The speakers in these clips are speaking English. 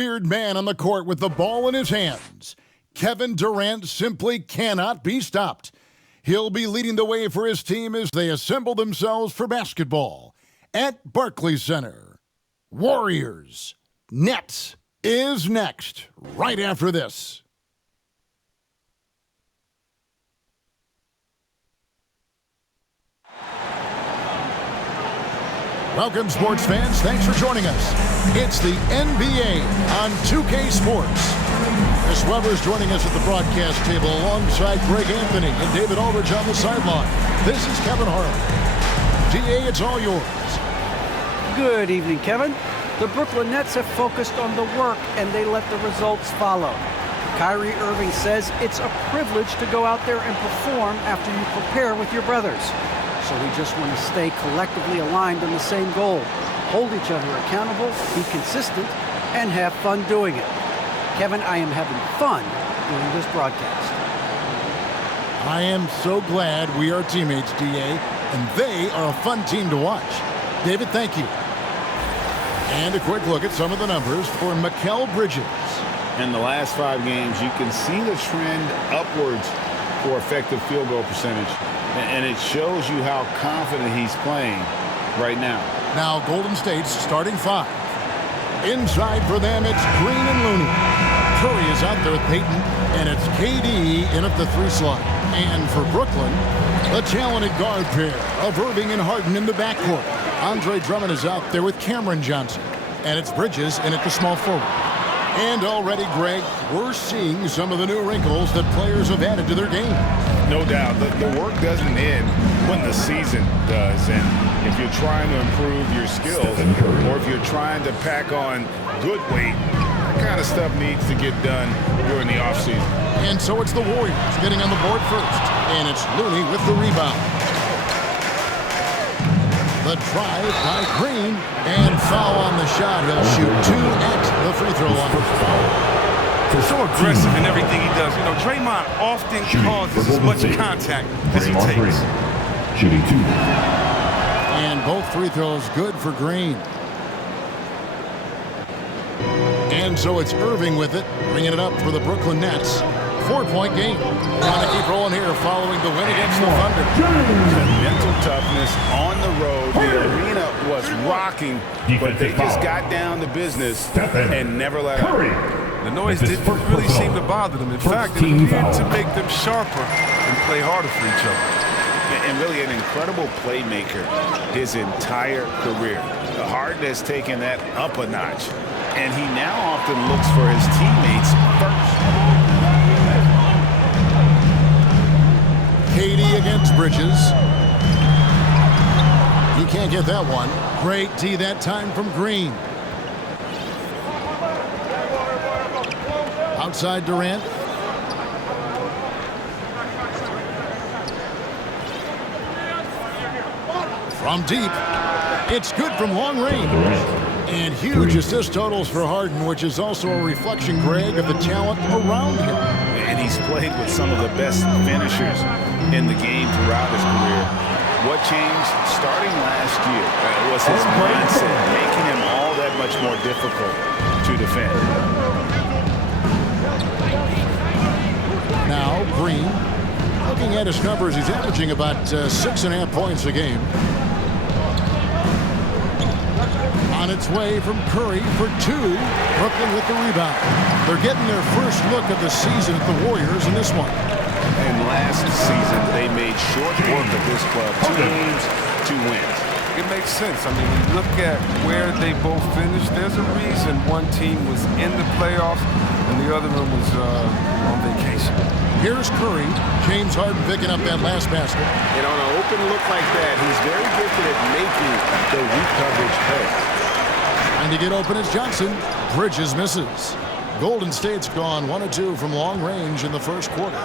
Weird man on the court with the ball in his hands. Kevin Durant simply cannot be stopped. He'll be leading the way for his team as they assemble themselves for basketball at Barclays Center. Warriors. Nets is next, right after this. Welcome, sports fans. Thanks for joining us. It's the NBA on 2K Sports. Chris Webber's joining us at the broadcast table alongside Greg Anthony and David Aldridge on the sideline. This is Kevin Harden. DA, it's all yours. Good evening, Kevin. The Brooklyn Nets have focused on the work and they let the results follow. Kyrie Irving says it's a privilege to go out there and perform after you prepare with your brothers. So we just want to stay collectively aligned on the same goal. Hold each other accountable, be consistent, and have fun doing it. Kevin, I am having fun doing this broadcast. I am so glad we are teammates, DA, and they are a fun team to watch. David, thank you. And a quick look at some of the numbers for Mikal Bridges. In the last 5 games, you can see the trend upwards for effective field goal percentage. And it shows you how confident he's playing right now. Now Golden State's starting 5. Inside for them, it's Green and Looney. Curry is out there with Peyton, and it's KD in at the 3 slot. And for Brooklyn, the talented guard pair of Irving and Harden in the backcourt. Andre Drummond is out there with Cameron Johnson, and it's Bridges in at the small forward. And already, Greg, we're seeing some of the new wrinkles that players have added to their game. No doubt. The work doesn't end when the season does. And if you're trying to improve your skills or if you're trying to pack on good weight, that kind of stuff needs to get done during the offseason. And so it's the Warriors getting on the board first. And it's Looney with the rebound. The drive by Green, and foul on the shot. He'll shoot 2 at the free throw line. So aggressive in everything he does. You know, Draymond often causes as much contact as he takes. Shooting 2. And both free throws good for Green. And so it's Irving with it, bringing it up for the Brooklyn Nets. 4-point game. Trying to keep rolling here following the win against the Thunder. The mental toughness on the road. The arena was rocking, but they just got down to business and never let up. The noise didn't really seem to bother them. In fact, it appeared to make them sharper and play harder for each other. And really an incredible playmaker his entire career. Harden has taken that up a notch, and he now often looks for his teammates first. KD against Bridges. He can't get that one. Great D that time from Green. Outside Durant. From deep. It's good from long range. And huge assist totals for Harden, which is also a reflection, Greg, of the talent around him. And he's played with some of the best finishers in the game throughout his career. What changed starting last year was his mindset, making him all that much more difficult to defend. Now Green, looking at his numbers, he's averaging about 6.5 points a game. On its way from Curry for 2. Brooklyn with the rebound. They're getting their first look of the season at the Warriors in this one. And last season, they made short work of this club. 2 games, 2 wins. It makes sense. I mean, when you look at where they both finished, there's a reason one team was in the playoffs and the other one was on vacation. Here's Curry. James Harden picking up that last basket. And on an open look like that, he's very gifted at making the weak coverage pay. Trying to get open is Johnson. Bridges misses. Golden State's gone 1 of 2 from long range in the first quarter.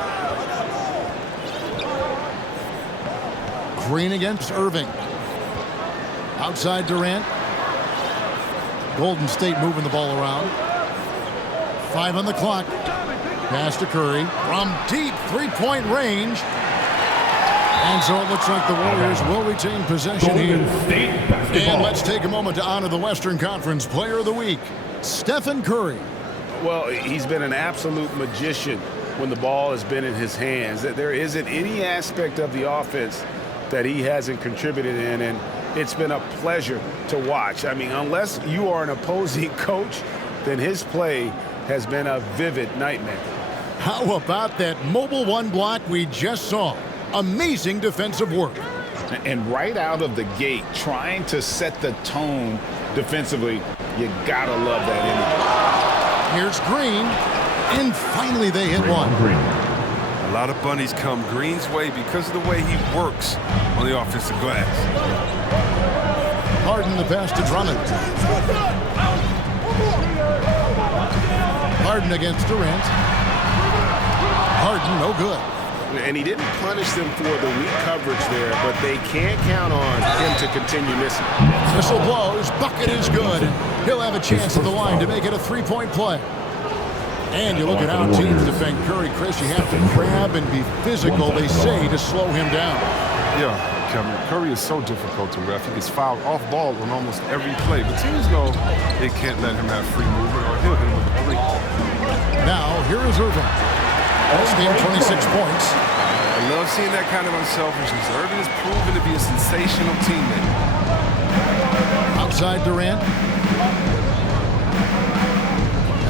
Green against Irving. Outside Durant. Golden State moving the ball around. 5 on the clock. Pass to Curry. From deep 3-point range. And so it looks like the Warriors will retain possession here. And let's take a moment to honor the Western Conference Player of the Week. Stephen Curry. Well, he's been an absolute magician when the ball has been in his hands. There isn't any aspect of the offense that he hasn't contributed in, and it's been a pleasure to watch. I mean, unless you are an opposing coach, then his play has been a vivid nightmare. How about that mobile one block we just saw? Amazing defensive work. And right out of the gate, trying to set the tone defensively, you gotta love that energy. Here's Green, and finally they hit one. A lot of bunnies come Green's way because of the way he works on the offensive glass. Harden the pass to Drummond. Harden against Durant. Harden no good. And he didn't punish them for the weak coverage there, but they can't count on him to continue missing. Whistle blows, bucket is good. He'll have a chance at the line to make it a three-point play. And you look at how teams defend Curry, Chris, you have to grab and be physical, they say, to slow him down. Yeah, Kevin, Curry is so difficult to ref. He gets fouled off ball on almost every play, but teams know they can't let him have free movement or he'll hit him with a three. Now, here is Irving. This game, 26 points. I love seeing that kind of unselfishness. Irving has proven to be a sensational teammate. Outside Durant.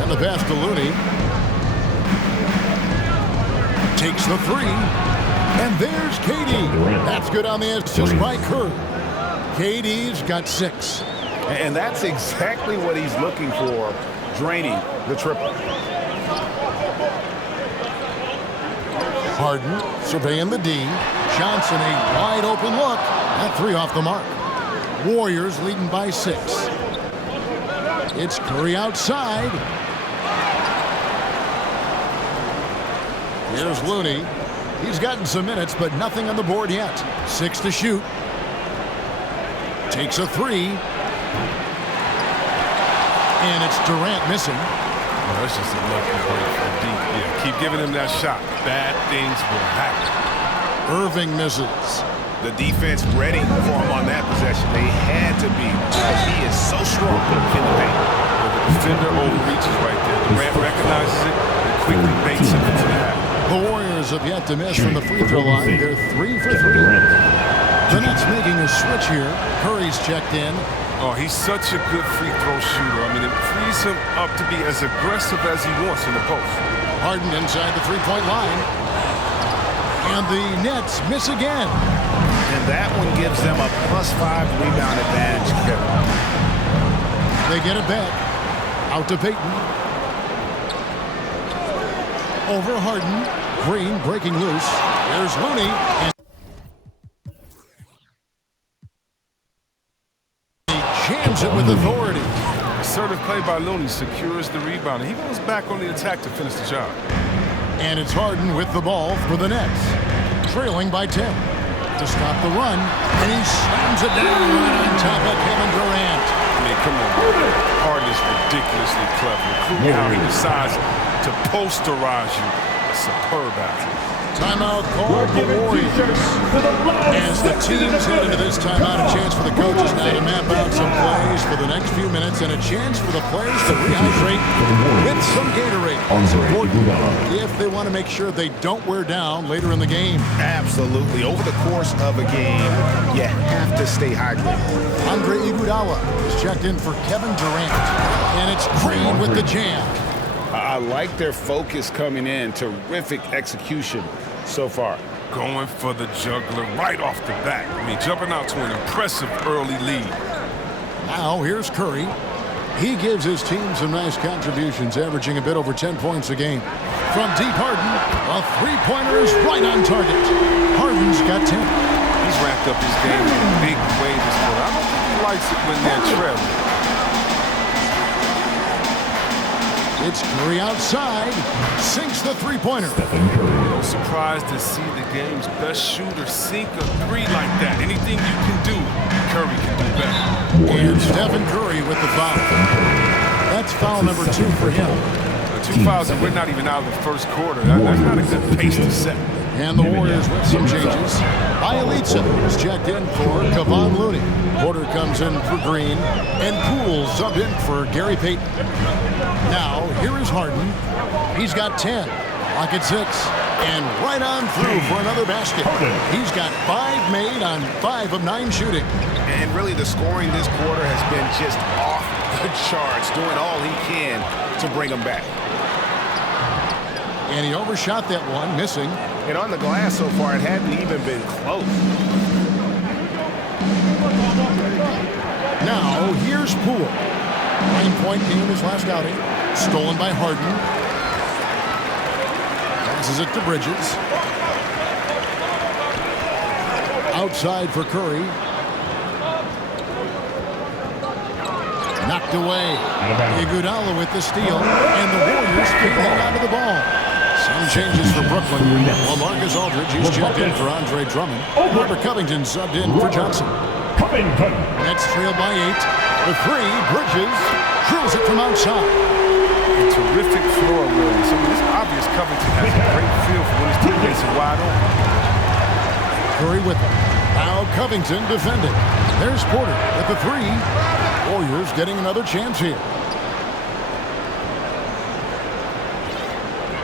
And the pass to Looney. Takes the three. And there's KD. That's good on the assist by Curry. KD's got 6. And that's exactly what he's looking for, draining the triple. Harden surveying the D. Johnson a wide open look. That 3 off the mark. Warriors leading by 6. It's Curry outside. Here's Looney. He's gotten some minutes, but nothing on the board yet. 6 to shoot. Takes a 3. And it's Durant missing. Oh, that's just a lucky break from deep. Yeah, keep giving him that shot. Bad things will happen. Irving misses. The defense ready for him on that possession. They had to be because he is so strong in the paint. Well, the defender overreaches right there. Durant recognizes it and quickly baits him into the hat. The Warriors have yet to miss from the free throw line. They're 3 for 3. The Nets making a switch here. Curry's checked in. Oh, he's such a good free throw shooter. I mean, it frees him up to be as aggressive as he wants in the post. Harden inside the three-point line. And the Nets miss again. And that one gives them a +5 rebound advantage, Kevin. They get it back. Out to Payton. Over Harden. Green breaking loose. There's Looney. And he jams it with authority. Assertive play by Looney secures the rebound. He goes back on the attack to finish the job. And it's Harden with the ball for the Nets. Trailing by 10. To stop the run. And he slams it down right on top of Kevin Durant. I mean, come on. Harden is ridiculously clever. Including how he decides to posterize you. A superb athlete. Timeout called the Warriors. As the teams head into this timeout, a chance for the coaches now to map out some plays for the next few minutes and a chance for the players to rehydrate with some Gatorade. It's important if they want to make sure they don't wear down later in the game. Absolutely. Over the course of a game, you have to stay hydrated. Andre Iguodala is checked in for Kevin Durant. And it's Green with the jam. I like their focus coming in. Terrific execution so far. Going for the juggler right off the bat. I mean, jumping out to an impressive early lead. Now here's Curry. He gives his team some nice contributions, averaging a bit over 10 points a game. From deep Harden, a three-pointer is right on target. Harden's got 10. He's racked up his game in a big way this quarter. I don't think he likes it when they're trailing. It's Curry outside, sinks the three-pointer. No surprise to see the game's best shooter sink a three like that. Anything you can do, Curry can do better. And Stephen Curry with the foul. That's foul number 2 for him. 2 fouls and we're not even out of the first quarter. That's not a good pace to set. And the Warriors with some changes. Ielitsa is checked in for Kevon Looney. Porter comes in for Green. And Poole subbed in for Gary Payton. Now, here is Harden. He's got 10. Lock at 6. And right on through for another basket. He's got 5 made on 5 of 9 shooting. And really the scoring this quarter has been just off the charts, doing all he can to bring them back. And he overshot that one, missing. And on the glass so far, it hadn't even been close. Now, here's Poole. 9-point game his last outing. Stolen by Harden. Passes it to Bridges. Outside for Curry. Knocked away. Iguodala with the steal. And the Warriors can't hang on to the ball. Some changes for Brooklyn. Well, Marcus Aldridge, he's checked in for Andre Drummond. Robert Covington subbed in for Johnson. Nets trailed by 8. The 3, Bridges drills it from outside. A terrific floor, really. So it's obvious Covington has a great feel for when his teammates are wide open. Curry with him. Now Covington defending. There's Porter with the 3. Warriors getting another chance here.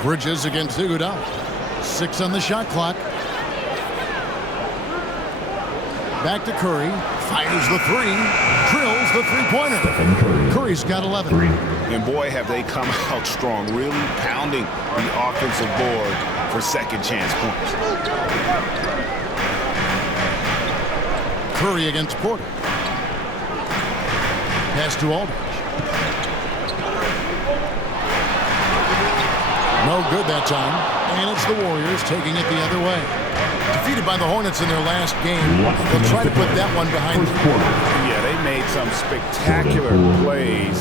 Bridges against Iguodala. 6 on the shot clock. Back to Curry. Fires the 3. Drills the 3-pointer. Curry's got 11. And boy, have they come out strong, really pounding the offensive board for second chance points. Curry against Porter. Pass to Aldridge. No good that time. And it's the Warriors taking it the other way. Defeated by the Hornets in their last game. They'll try to put that one behind them. Yeah, they made some spectacular plays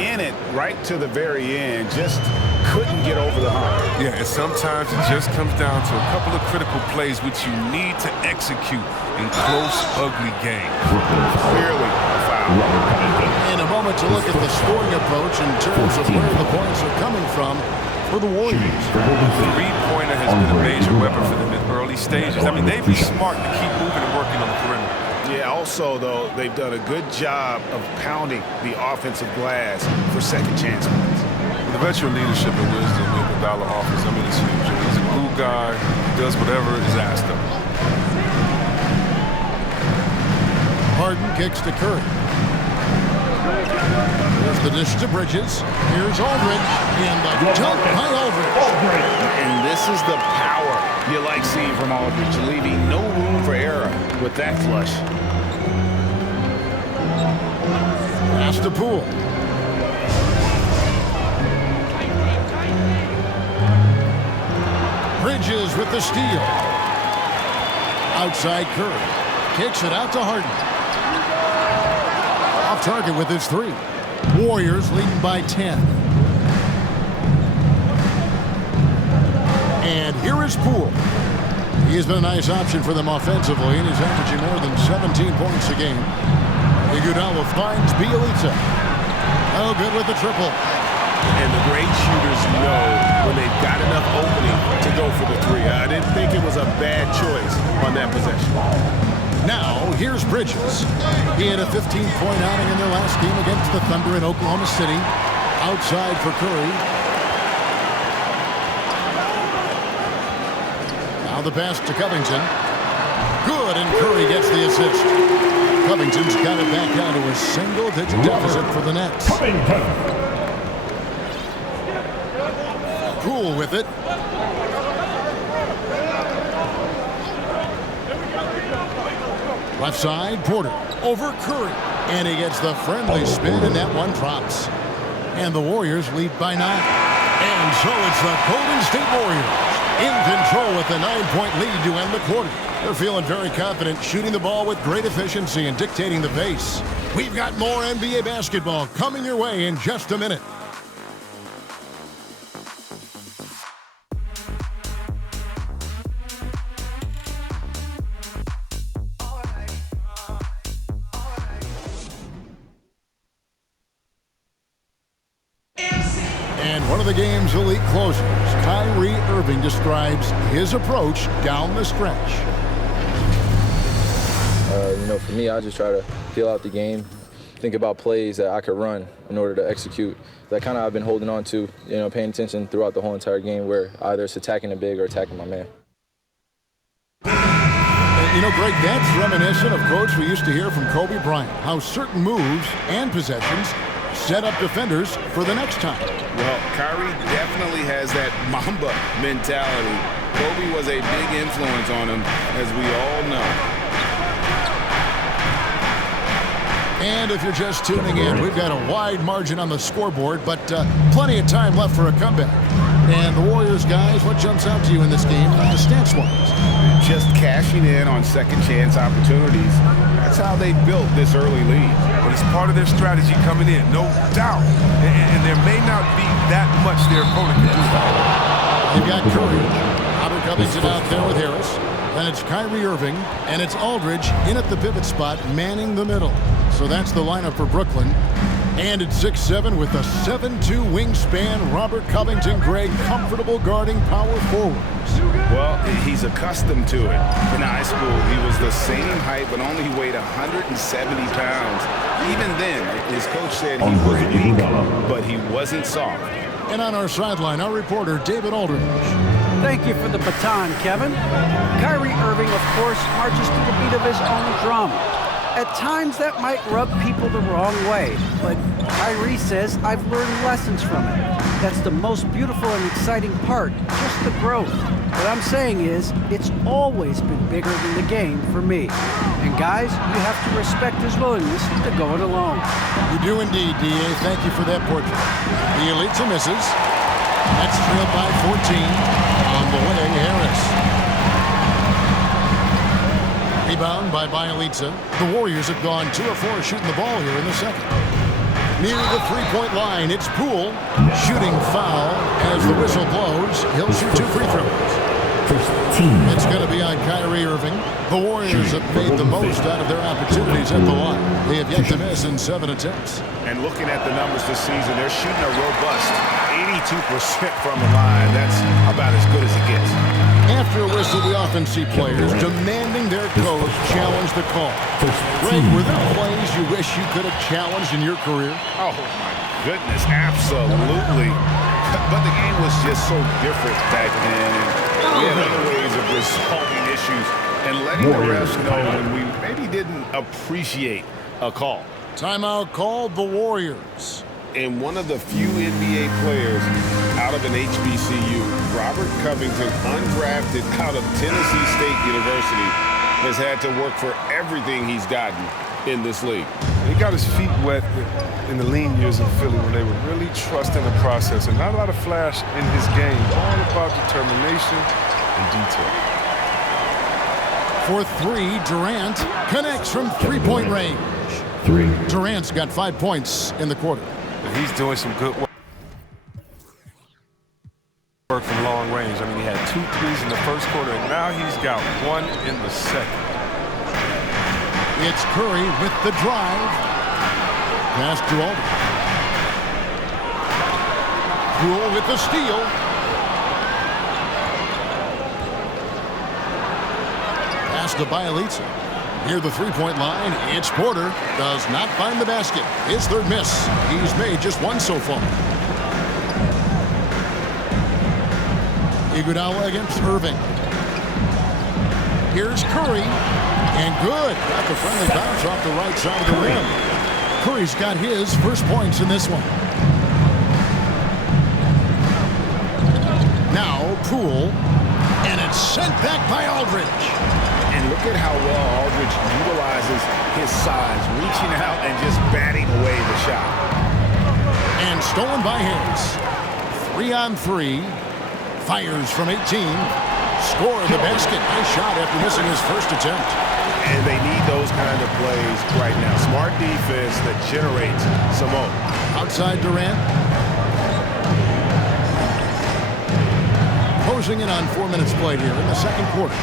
in it right to the very end. Just couldn't get over the hump. Yeah, and sometimes it just comes down to a couple of critical plays which you need to execute in close, ugly games. Clearly a foul. In a moment to look at the scoring approach in terms of where the points are coming from for the Warriors. The three-pointer has been a major weapon for them in early stages. I mean, they'd be smart to keep moving and working on the perimeter. Yeah, also, though, they've done a good job of pounding the offensive glass for second chance points. The veteran leadership and wisdom Iguodala offers, I mean, it's huge. He's a glue guy, does whatever is asked of him. Harden kicks to Curry. There's the dish to Bridges. Here's Aldridge. And the dunk by Aldridge. And this is the power you like seeing from Aldridge, leaving no room for error with that flush. Pass to Poole. Bridges with the steal. Outside Curry. Kicks it out to Harden. Off target with his 3. Warriors leading by 10. And here is Poole. He has been a nice option for them offensively, and he's averaging more than 17 points a game. Iguodala finds Bielitsa. Oh, good with the triple. And the great shooters know when they've got enough opening to go for the 3. I didn't think it was a bad choice on that possession. Now, here's Bridges. He had a 15-point outing in their last game against the Thunder in Oklahoma City. Outside for Curry. Now the pass to Covington. Good, and Curry gets the assist. Covington's got it back down to a single-digit deficit for the Nets. Poole with it. Left side, Porter over Curry. And he gets the friendly spin, and that one drops. And the Warriors lead by 9. And so it's the Golden State Warriors in control with a 9-point lead to end the quarter. They're feeling very confident, shooting the ball with great efficiency and dictating the pace. We've got more NBA basketball coming your way in just a minute. And one of the game's elite closers, Kyrie Irving, describes his approach down the stretch. For me, I just try to feel out the game, think about plays that I could run in order to execute. That kind of I've been holding on to, paying attention throughout the whole entire game where either it's attacking the big or attacking my man. Greg, that's reminiscent of quotes we used to hear from Kobe Bryant, how certain moves and possessions set up defenders for the next time. Well, Kyrie definitely has that Mamba mentality. Kobe was a big influence on him, as we all know. And if you're just tuning in, we've got a wide margin on the scoreboard, but plenty of time left for a comeback. And the Warriors, guys, what jumps out to you in this game, stats-wise? Just cashing in on second-chance opportunities. That's how they built this early lead. But it's part of their strategy coming in, no doubt. And there may not be that much their opponent can do. They've got Curry. Robert Covington out there with Harris. Then it's Kyrie Irving, and it's Aldridge in at the pivot spot, manning the middle. So that's the lineup for Brooklyn. And at 6'7" with a 7'2" wingspan, Robert Covington, Greg, comfortable guarding power forwards. Well, he's accustomed to it. In high school, he was the same height, but only weighed 170 pounds. Even then, his coach said he was weak, but he wasn't soft. And on our sideline, our reporter, David Aldridge. Thank you for the baton, Kevin. Kyrie Irving, of course, marches to the beat of his own drum. At times, that might rub people the wrong way, but Kyrie says, I've learned lessons from it. That's the most beautiful and exciting part, just the growth. What I'm saying is, it's always been bigger than the game for me. And guys, you have to respect his willingness to go it alone. You do indeed, D.A. Thank you for that portrait. The Elitza misses. That's trailed by 14. On the way, Harris. Rebound by Bielitsa. The Warriors have gone 2 of 4 shooting the ball here in the second. Near the three-point line, it's Poole. Shooting foul as the whistle blows. He'll shoot 2 free throws. It's going to be on Kyrie Irving. The Warriors have made the most out of their opportunities at the line. They have yet to miss in 7 attempts. And looking at the numbers this season, they're shooting a robust 82% from the line. That's about as good as it gets. After a whistle, the offensive players demanding their coach challenge the call. Greg, were there plays you wish you could have challenged in your career? Oh, my goodness, absolutely. But the game was just so different back then. And we had other ways of resolving issues and letting the refs know when we maybe didn't appreciate a call. Timeout called the Warriors. And one of the few NBA players out of an HBCU, Robert Covington, undrafted out of Tennessee State University, has had to work for everything he's gotten in this league. He got his feet wet in the lean years in Philly when they were really trusting the process and not a lot of flash in his game, all about determination and detail. For 3, Durant connects from three-point range. Durant's got 5 points in the quarter. He's doing some good work from long range. I mean, he had 2 threes in the first quarter, and now he's got 1 in the second. It's Curry with the drive. Pass to Aldridge. Poole with the steal. Pass to Bielitsa. Near the three-point line, it's Porter. Does not find the basket. His 3rd miss. He's made just 1 so far. Iguodala against Irving. Here's Curry. And good. Got the friendly bounce off the right side of the rim. Curry's got his first points in this one. Now Poole. And it's sent back by Aldridge. And look at how well Aldridge utilizes his size, reaching out and just batting away the shot. And stolen by Harris. 3-on-3. Fires from 18. Score the basket. Nice shot after missing his first attempt. And they need those kind of plays right now. Smart defense that generates some more. Outside Durant. Closing in on 4 minutes played here in the second quarter.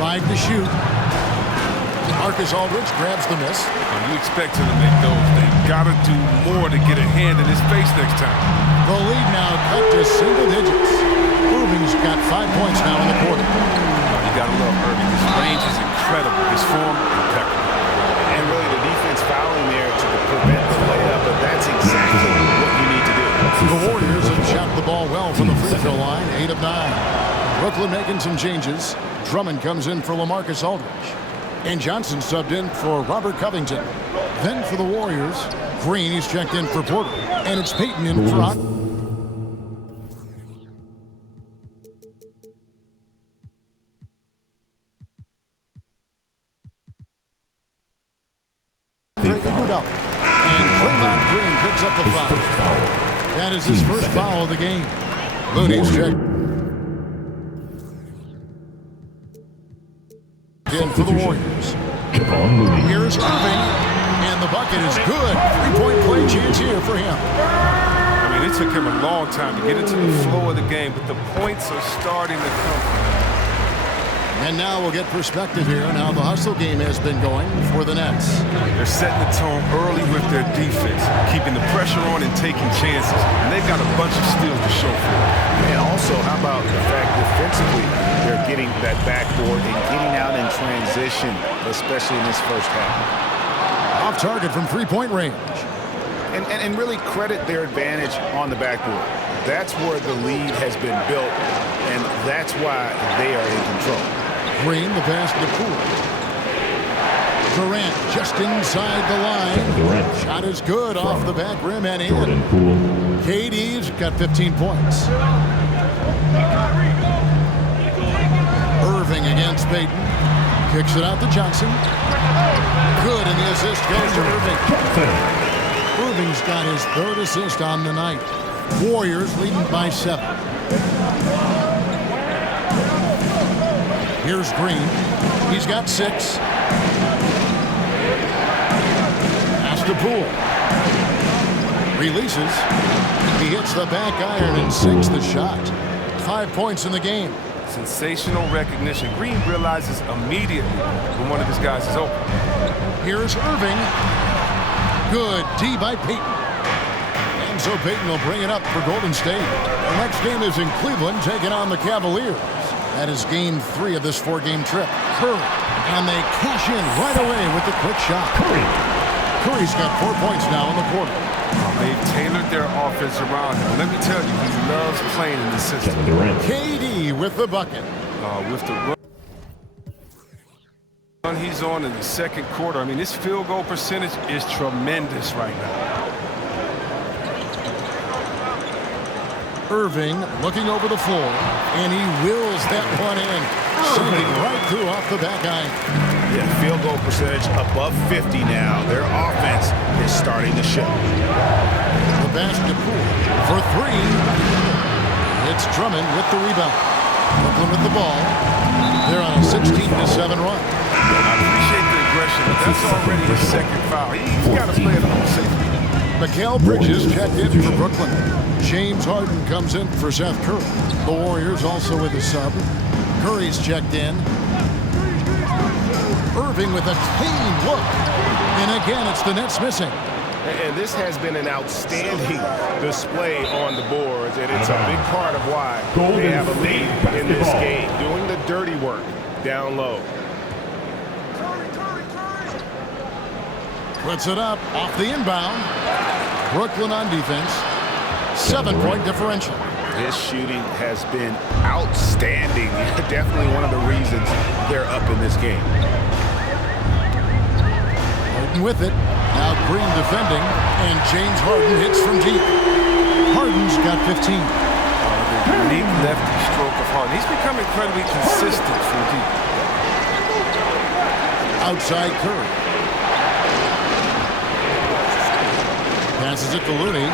5 to shoot. LaMarcus Aldridge grabs the miss. When you expect him to make those, they've got to do more to get a hand in his face next time. The lead now cut to single digits. Irving's got 5 points now in the quarter. You got to love Irving. His range is incredible. His form, impeccable. And really the defense fouling there to prevent the layup, but that's exactly what you need to do. The Warriors have shot the ball well from the free throw line, 8 of 9. Brooklyn making some changes. Drummond comes in for LaMarcus Aldridge. And Johnson subbed in for Robert Covington. Then for the Warriors, Green is checked in for Porter. And it's Payton in for And Draymond Green picks up the foul. That is his first foul of the game. Looney's checked in for the Warriors. Here's Irving, and the bucket is good. 3-point play chance here for him. I mean, it took him a long time to get into the flow of the game, but the points are starting to come. And now we'll get perspective here on how the hustle game has been going for the Nets. They're setting the tone early with their defense, keeping the pressure on and taking chances. And they've got a bunch of steals to show for it. And also, how about the fact defensively they're getting that backboard and getting out in transition, especially in this first half. Off target from three-point range. And really credit their advantage on the backboard. That's where the lead has been built, and that's why they are in control. Green, the pass to Poole. Durant just inside the line. Shot is good off the back rim and in. KD's got 15 points. Irving against Payton. Kicks it out to Johnson. Good, and the assist goes to Irving. Irving's got his third assist on the night. Warriors leading by 7. Here's Green. He's got 6. Pass to Poole. Releases. He hits the back iron and sinks the shot. 5 points in the game. Sensational recognition. Green realizes immediately when one of his guys is open. Here's Irving. Good D by Payton. And so Payton will bring it up for Golden State. The next game is in Cleveland, taking on the Cavaliers. That is game 3 of this 4-game trip. Curry. And they cash in right away with the quick shot. Curry's got 4 points now in the quarter. They've tailored their offense around him. Let me tell you, he loves playing in the system. KD with the bucket. With the run he's on in the second quarter, I mean, his field goal percentage is tremendous right now. Irving looking over the floor, and he wills that one in. Sending right through off the back iron. Yeah, field goal percentage above 50 now. Their offense is starting to show. The basket Poole for 3. It's Drummond with the rebound. Brooklyn with the ball. They're on a 16-7 run. I appreciate the aggression, but that's already his second foul. He's got to play it on safety. Mikal Bridges checked in for Brooklyn. James Harden comes in for Seth Curry. The Warriors also with a sub. Curry's checked in. Irving with a clean look. And again, it's the Nets missing. And this has been an outstanding display on the boards, and it's a big part of why they have a lead in this game, doing the dirty work down low. Puts it up off the inbound. Brooklyn on defense. 7-point differential. His shooting has been outstanding. Definitely one of the reasons they're up in this game. Harden with it. Now Green defending, and James Harden hits from deep. Harden's got 15. The unique lefty stroke of Harden. He's become incredibly consistent from deep. Outside Curry. Passes it to Looney.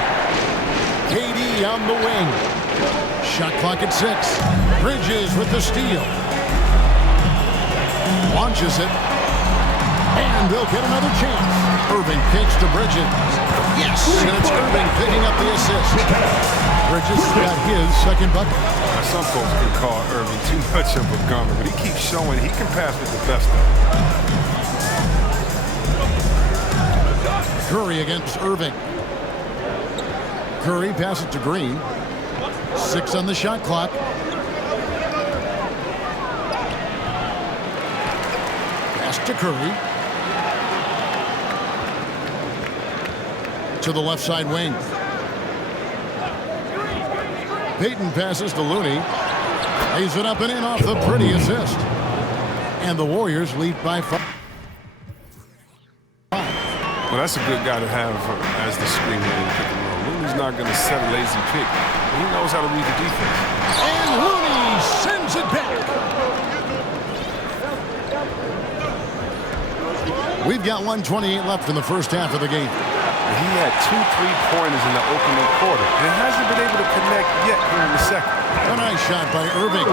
KD on the wing. Shot clock at 6. Bridges with the steal. Launches it. And they'll get another chance. Irving kicks to Bridges. Yes! And it's Irving picking up the assist. Bridges got his second bucket. Now, some folks could call Irving too much of a gunner, but he keeps showing he can pass with the best of them. Curry against Irving. Curry passes to Green. 6 on the shot clock. Pass to Curry. To the left side wing. Payton passes to Looney. Lays it up and in off the pretty assist. And the Warriors lead by 5. Well, that's a good guy to have as the screener in the pick and roll. Looney's not going to set a lazy pick. He knows how to read the defense. And Looney sends it back. We've got 1:28 left in the first half of the game. He had 2 3-pointers in the opening quarter and hasn't been able to connect yet here in the second. A nice shot by Irving.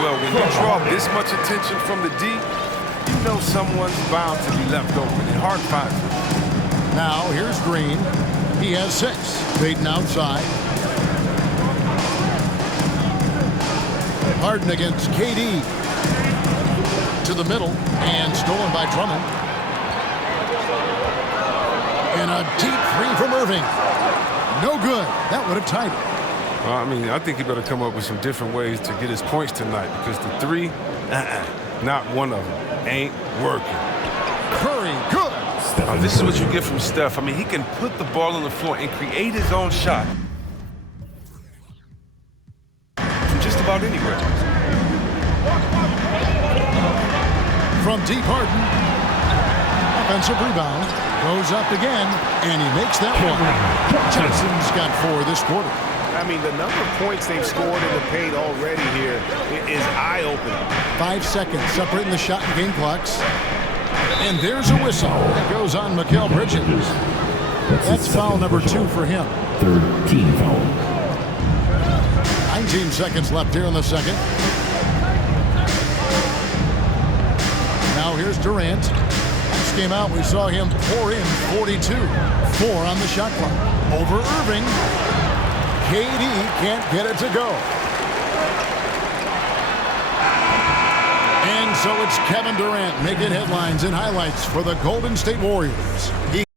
Well, when you draw this much attention from the D, you know someone's bound to be left open, and Harden finds it. Now here's Green. He has 6. Payton outside. Harden against KD. To the middle and stolen by Drummond. And a deep 3 from Irving. No good. That would have tied it. Well, I mean, I think he better come up with some different ways to get his points tonight because the 3, not one of them, ain't working. Curry, good. This is what you get from Steph. I mean, he can put the ball on the floor and create his own shot from just about anywhere. From deep, Harden. Offensive rebound. Goes up again, and he makes that one. Johnson's got 4 this quarter. I mean, the number of points they've scored in the paint already here is eye-opening. 5 seconds separating the shot and game clocks. And there's a whistle that goes on Mikal Bridges. That's foul number 2 for him. 3rd team foul. 19 seconds left here in the second. Now here's Durant. Last game out, we saw him pour in 42. 4 on the shot clock. Over Irving. KD can't get it to go. And so it's Kevin Durant making headlines and highlights for the Golden State Warriors.